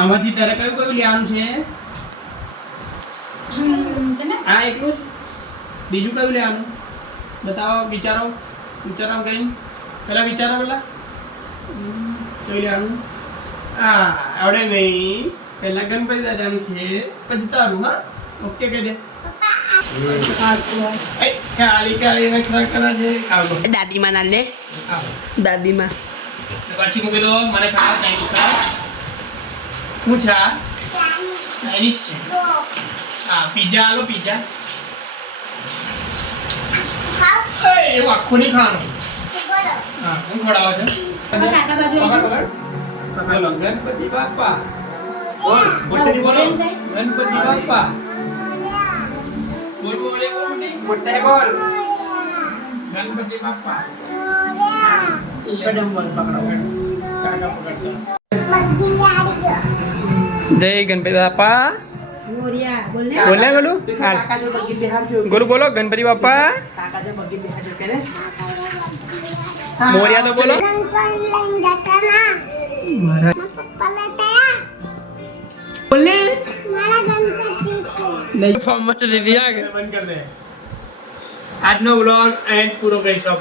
આમાંથી તારે કયું કયું લેવાનું છે? આ એકલું જ? બીજું કયું લેવાનું બતાવો. વિચારો કરી પેલા વિચારો. પેલા કયું લેવાનું? આવડે નહીં. પેલા ગણપતિ દાદાનું છે, પછી તારું. હા, ઓકે કહી દે. દાદીમાં ના લે. દાદીમાં પછી મૂકી દો. મને ખાવા ચાઇનીઝ ખાવા. શું છે? ચાઇનીઝ છે. હા, પીઝા આલો. પીઝા એવું આખું નહીં ખાવાનું. હા, હું ખવડાવો છો. ગણપતિ બાપા બોલ. મોટેથી બોલો. ગણપતિ બાપા બોલ. મોટે બોલ. ગણપતિ બાપા. કદમ બોલ પકડો. કાકા પકડશે. જય ગણપતિ બાપા. બોલ ગોલુ. ગોલુ બોલો. ગણપતિ બાપા મોરિયા તો બોલો. બોલે ફોર્મ મત દીધી. આજનો વ્લોગ એન્ડ પૂરો કરીશું આપણે.